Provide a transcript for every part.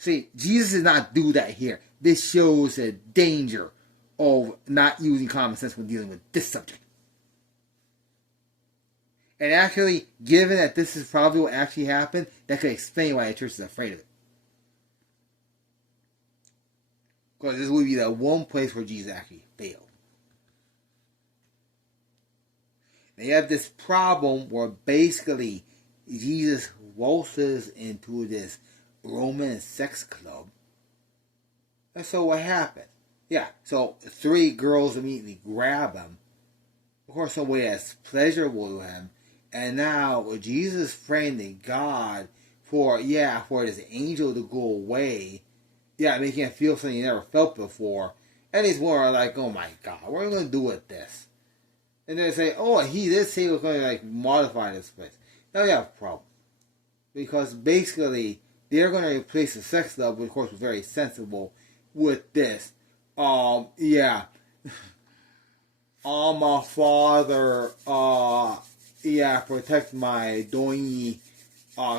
See, Jesus did not do that here. This shows the danger of not using common sense when dealing with this subject. And actually, given that this is probably what actually happened, that could explain why the church is afraid of it. Because this would be the one place where Jesus actually failed. They have this problem where basically Jesus waltzes into this Roman sex club. And so what happened? Yeah, so 3 girls immediately grab him. Of course, somebody that's pleasurable to him. And now Jesus praying God for this angel to go away. Yeah, making him feel something he never felt before. And he's more like, oh my God, what are we going to do with this? And they say, oh, he did say he was going to modify this place. Now you have a problem. Because basically, they're going to replace the sex club, which of course was very sensible, with this. My father, protect my doingy,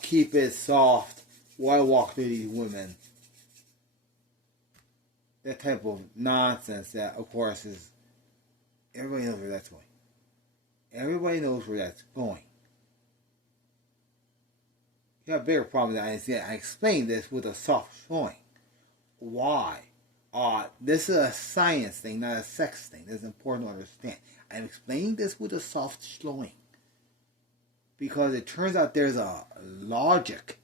keep it soft while I walk through these women. That type of nonsense that, of course, is... Everybody knows where that's going. Everybody knows where that's going. You have a bigger problem than I understand. I explained this with a soft showing. Why? This is a science thing, not a sex thing. That's important to understand. I'm explaining this with a soft showing. Because it turns out there's a logic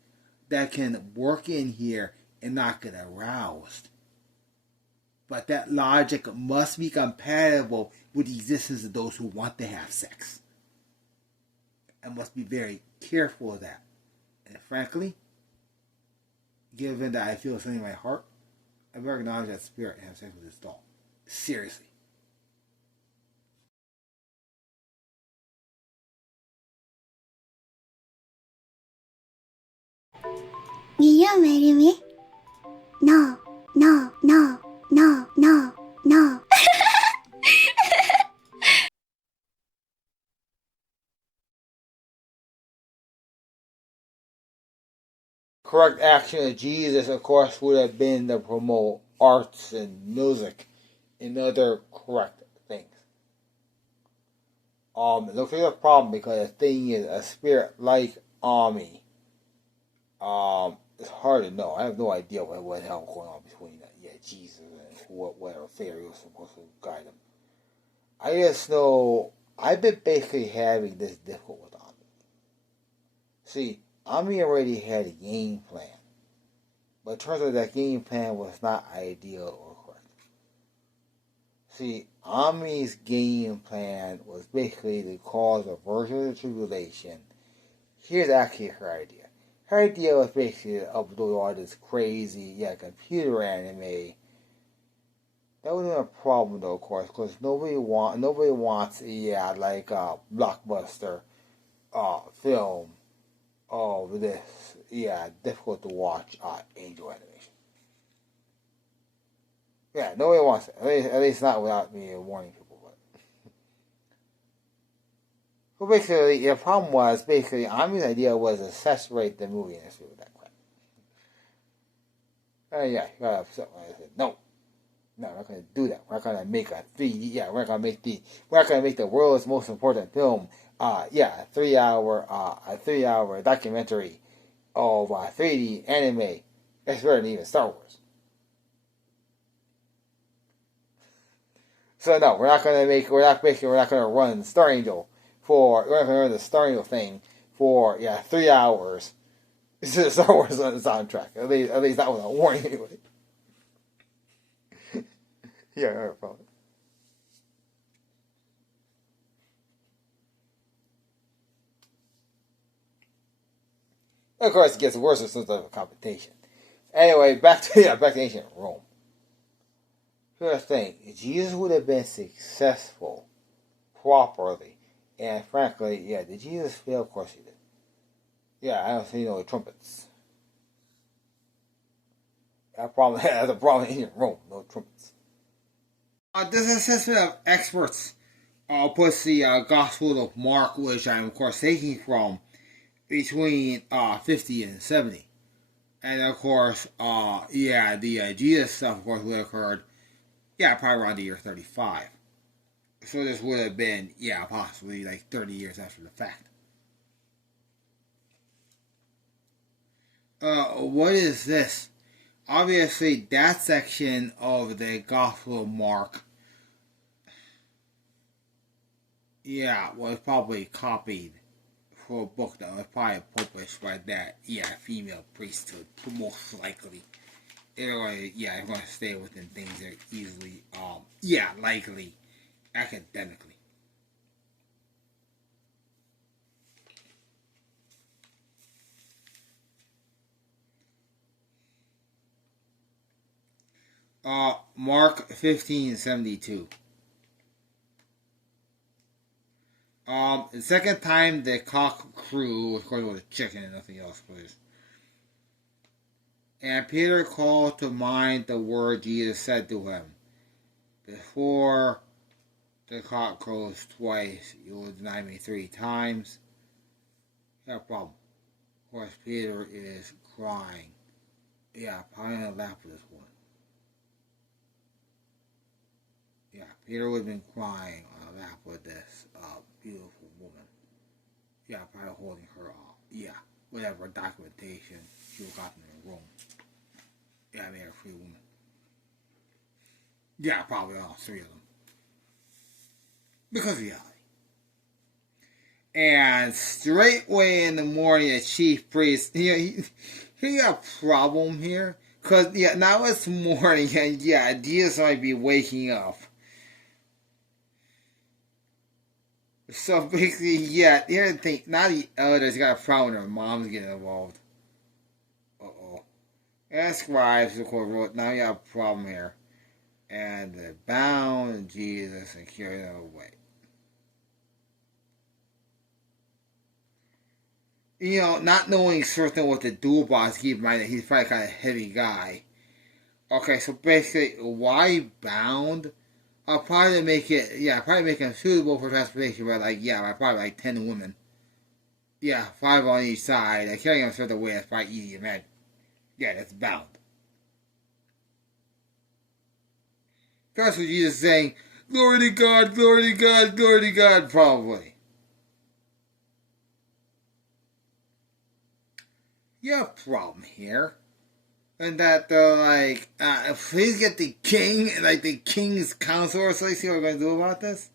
that can work in here and not get aroused. But that logic must be compatible with the existence of those who want to have sex. I must be very careful of that. And frankly, given that I feel something in my heart, I better acknowledge that spirit and have sex with this doll. Seriously. Will you marry me? No, no, no, no, no, no. Correct action of Jesus, of course, would have been to promote arts and music and other correct things. Looks like a problem because the thing is, a spirit like Ami, it's hard to know. I have no idea what the hell going on between Jesus and whatever fairy was supposed to guide him. I just know I've been basically having this difficult with Ami. See, Ami already had a game plan, but it turns out that game plan was not ideal or correct. See, Ami's game plan was basically to cause a version of the tribulation. Here's actually her idea. Her idea was basically of doing all this crazy, computer anime. That wasn't a problem though, of course, because nobody wants a blockbuster film of this difficult to watch angel animation. Yeah, nobody wants it. At least not without me warning people. But basically, the problem was Ami's idea was to saturate the movie industry with that crap. He got upset when I said no. No, we're not going to do that. We're not going to make a 3D. We're not going to make the world's most important film. A 3-hour documentary of 3D anime. That's better than even Star Wars. So no, we're not going to run Star Angel we're not going to run the Star Angel thing for 3 hours. This is Star Wars soundtrack. At least that was a warning anyway. No problem. Of course, it gets worse with some type of competition. Anyway, back to ancient Rome. Here's the thing: Jesus would have been successful properly, and frankly, did Jesus fail? Of course he did. I don't see no trumpets. That's a problem in ancient Rome. No trumpets. This assessment of experts puts the Gospel of Mark, which I'm of course taking from, between 50 and 70. And of course, the Jesus stuff, of course, would have occurred, probably around the year 35. So this would have been, possibly like 30 years after the fact. What is this? Obviously, that section of the Gospel of Mark, was probably copied for a book that was probably published by that, female priesthood, most likely. They're going to stay within things that are easily, likely, academically. Mark 15:72. The second time the cock crew, of course it was a chicken and nothing else, please. And Peter called to mind the word Jesus said to him, before the cock crows twice, you will deny me 3 times. No problem. Of course, Peter is crying. Probably gonna laugh with this one. Peter would have been crying on a lap with this beautiful woman. Probably holding her up. Whatever documentation she would have gotten in the room. I mean, a free woman. Probably all 3 of them. Because of reality. And straightway in the morning, the chief priest, he got a problem here. Because, now it's morning, and Jesus might be waking up. So basically, here's the thing. Now the elders got a problem when their mom's getting involved. Uh-oh. And scribes, of course, wrote, now you have a problem here. And they bound Jesus and carried him away. Not knowing certain what to do about it, keep in mind that he's probably kind of a heavy guy. Okay, so basically, why bound? I'll probably make him suitable for transportation, but probably like 10 women. 5 on each side. Carrying him a certain way, that's probably easy to imagine. That's bound. That's what Jesus is saying, glory to God, glory to God, glory to God, probably. You have a problem here. And that they're please get the king, the king's council or something, see what we're going to do about this?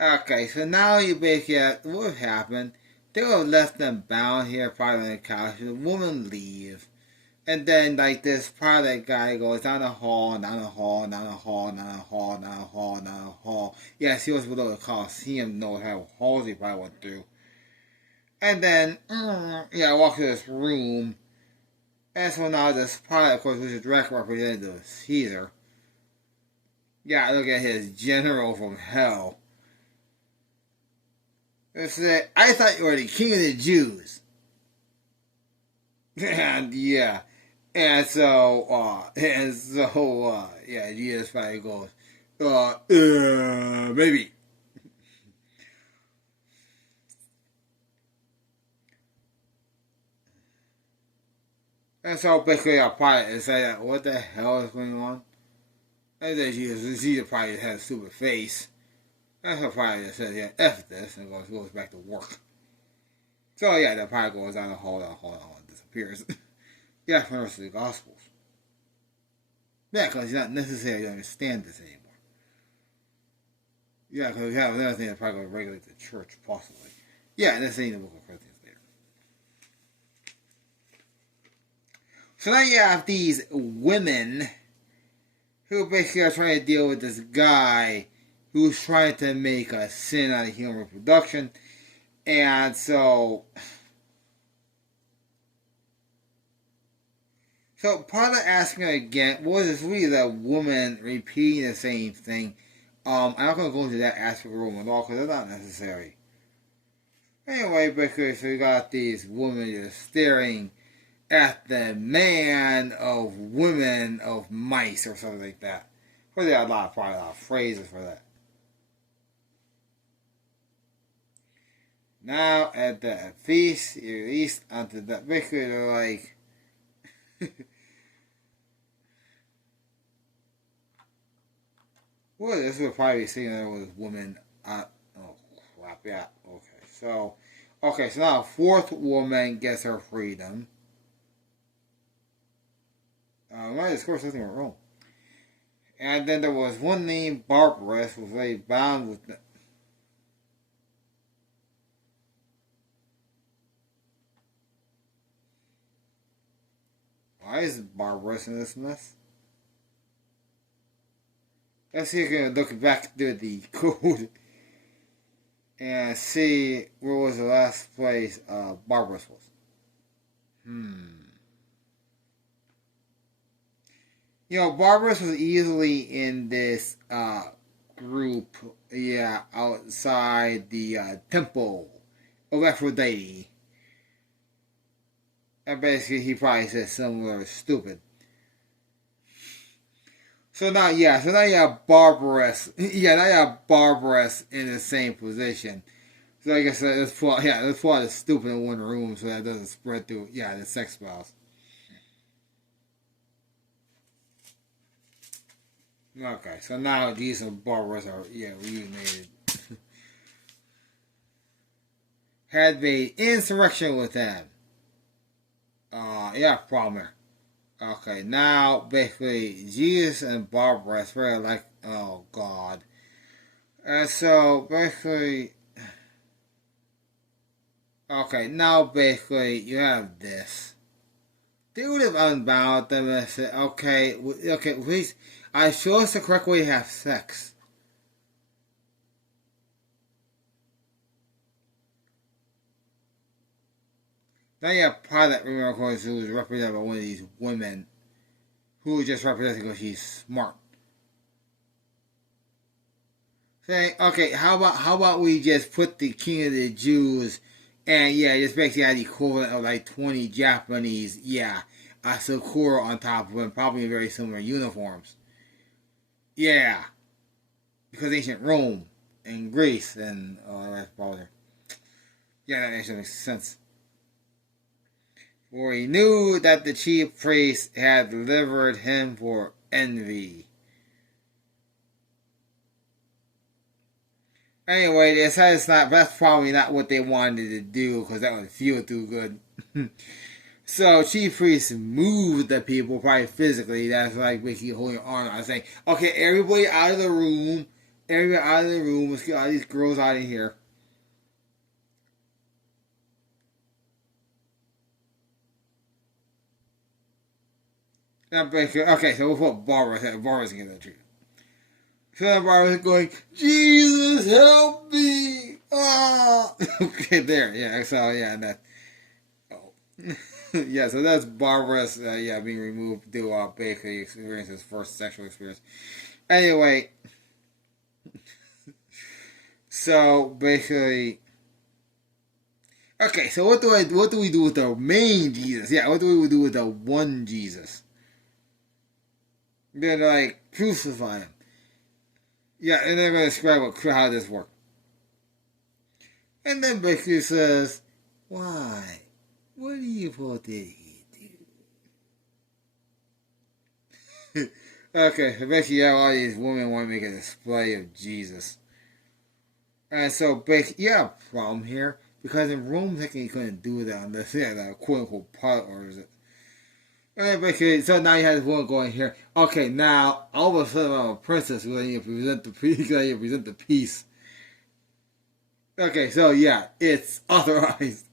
Okay, so now you basically, what would happen? They would have left them bound here, probably on the couch. The woman leaves. And then, this part of that guy goes down the hall, down the hall, down the hall, down the hall, down the hall, down the hall. He was below the Coliseum, knows how halls he probably went through. And then, walk to this room. And so now this pilot, of course, was a direct representative of Caesar. Look at his general from hell. It said, I thought you were the king of the Jews. And Jesus probably goes, maybe. And so basically our pilot is saying, what the hell is going on? And then Jesus probably has a stupid face. And so pilot just says, F this, and goes back to work. So the pilot goes down the hall, and disappears. From the rest of the Gospels. Because he's not necessarily understand this anymore. Because we have another thing that's probably going to regulate the church, possibly. This ain't the book of Corinthians. So now you have these women who basically are trying to deal with this guy who's trying to make a sin out of human reproduction. And so part of asking again, was this really the woman repeating the same thing? I'm not going to go into that aspect of the room at all because it's not necessary. Anyway, basically, so you got these women just staring at the man of women of mice or something like that. But there are probably a lot of phrases for that. Now at the feast, you're released onto the basically they're Well, this would probably be saying there was woman. Oh crap! Yeah. So now a fourth woman gets her freedom. Right, of course, nothing went wrong. And then there was one named Barbara who was very bound with. Why is Barbara in this mess? Let's see if we can look back through the code and see where was the last place Barbara's was. You know, Barbara's was easily in this group, outside the temple of Aphrodite. And basically, he probably said somewhere stupid. So now you have Barbarous. Now you have Barbarous in the same position. So like I said, let's put the stupid in one room so that it doesn't spread through, the sex spouse. Okay, so now these and Barbarous are, reunited. Had made insurrection with them. Problem here. Okay, now basically Jesus and Barbara were like, oh God. And so basically, now basically you have this. They would have unbound them and said, okay, please, show us the correct way to have sex. Now you have Pilate, remember, of course, who was represented by one of these women who was just represented because she's smart. Saying, okay, how about we just put the king of the Jews and just basically have the equivalent of like 20 Japanese, Sakura on top of them, probably in very similar uniforms. Yeah. Because ancient Rome and Greece and all that probably. Yeah, that actually makes sense. For he knew that the chief priest had delivered him for envy. Anyway, they decided that's probably not what they wanted to do because that would feel too good. So chief priest moved the people probably physically. That's like basically holding your arm out saying, okay, everybody out of the room. Let's get all these girls out of here. Okay, so we'll put Barbara. Barbara's getting the treatment. So then Barbara's going, Jesus, help me! Ah! Okay, there. That. Oh. So that's Barbara's, being removed to basically experience his first sexual experience. Anyway, so basically, okay, so what do we do with the main Jesus? What do we do with the one Jesus? They're like, crucify him. And they're going to describe how this works. And then basically says, why? What are you supposed to do? Okay, so basically you have all these women want to make a display of Jesus. And so basically you have a problem here, because in Rome technically you couldn't do that unless they had a quote-unquote pilot orders it. And basically, so now you have this woman going here. Okay, now all of a sudden I'm a princess who's going to present the peace. Okay, so it's authorized.